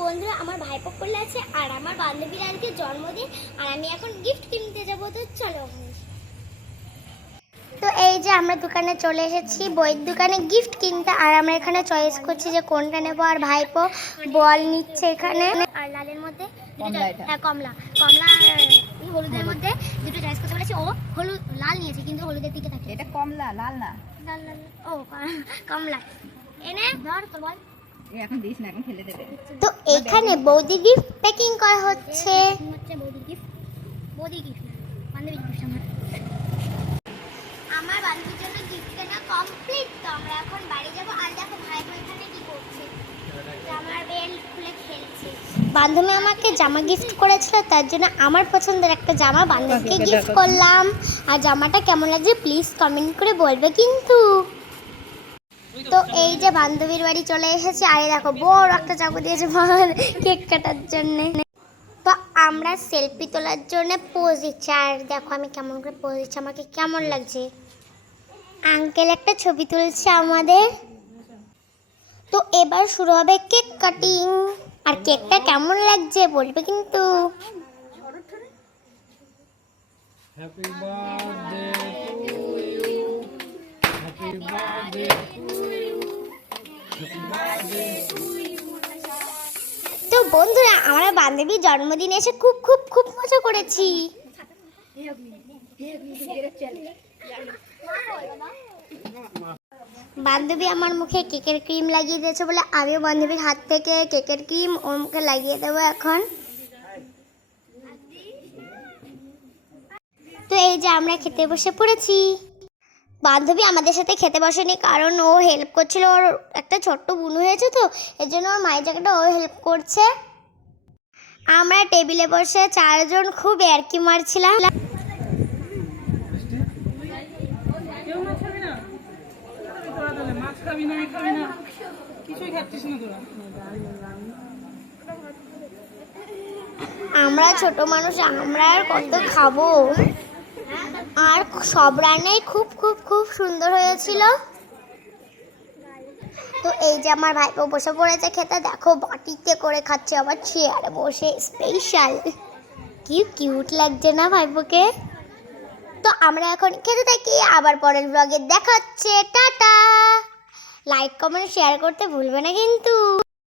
বন্ধুরা, আমার ভাইপো করলে আছে আর আমার বান্ধবীর আজকে জন্মদিন, আর আমি এখন গিফট কিনতে যাবো। তো চলো। তো এই যে আমরা দোকানে চলে এসেছি, বইয়ের দোকানে গিফট কিনতে। আর আমরা এখানে চয়েস করছি যে কোনটা নেবো। আর ভাইপো বল নিচ্ছে এখানে। আর লালের মধ্যে কমলা কমলা আর হলুদের মধ্যে দুটো চয়েস করতে বলেছি। ও হলুদ লাল নিয়েছে, কিন্তু হলুদের দিকে থাকে। এটা কমলা, লাল না। লাল লাল ও কমলা। এনে ধর তো বল। এখন দিস না, এখন ফেলে দেবে। তো এখানে বৌদি গিফট প্যাকিং করা হচ্ছে। বৌদি গিফট, বৌদি গিফট বান্ধবী গিফট। আমার বান্ধবীর জন্য গিফট কেনা কমপ্লিট। তো আমরা এখন বাড়ি যাব। আর দেখো ভাইপো এখানে কি করছে, জামার বেল্ট খুলে খেলছে। বান্ধবী আমাকে জামা গিফট করেছিল, তার জন্য আমার পছন্দের একটা জামা বান্ধবীকে গিফট করলাম। আর জামাটা কেমন লাগছে প্লিজ কমেন্ট করে বলবে কিন্তু। তো এই যে বান্ধবীর বাড়ি চলে এসেছে। আর দেখো বড় একটা চাকু দিয়েছে কেক কাটার জন্য। তো আমরা সেলফি তোলার জন্য পোজ দিচ্ছি। আর দেখো আমি কেমন করে পোজ দিচ্ছি, আমাকে কেমন লাগছে। আঙ্কেল একটা ছবি তুলছে আমাদের। তো এবার শুরু হবে কেক কাটিং। আর কেকটা কেমন লাগছে বলবে কিন্তু। Happy birthday to you, happy birthday to you, happy birthday to you. তো বন্ধুরা, আমরা বান্ধবীর জন্মদিনে এসে খুব খুব খুব মজা করেছি। বান্ধবী আমার মুখে কেকের ক্রিম লাগিয়ে দিয়েছে বলে আমিও বান্ধবীর হাত থেকে কেকের ক্রিম ওর মুখে লাগিয়ে দেবো এখন। তো এই যে আমরা খেতে বসে পড়েছি। বান্ধবী আমাদের সাথে খেতে বসেনি, কারণ ও হেল্প করছিল। ওর একটা ছোট্ট বুনু হয়েছে, তো এর জন্য ওর মায়ের জায়গাটা ও হেল্প করছে। আমরা টেবিলে বসে চারজন খুব ইয়ার্কি মারছিলাম। আমরা ছোট মানুষ, আমরা আর কত খাবো। আর সব রান্নাই খুব খুব খুব সুন্দর হয়েছিল। তো এই যে আমার ভাইপো বসে পড়েছে খেতে। দেখো বাটিতে করে খাচ্ছে, আবার চেয়ারে বসে স্পেশাল। কি কিউট লাগছে না ভাইপোকে। তো আমরা এখন খেতে থাকি, আবার পরের ব্লগে দেখা হচ্ছে। টাটা। লাইক কমেন্ট শেয়ার করতে ভুলবে না কিন্তু।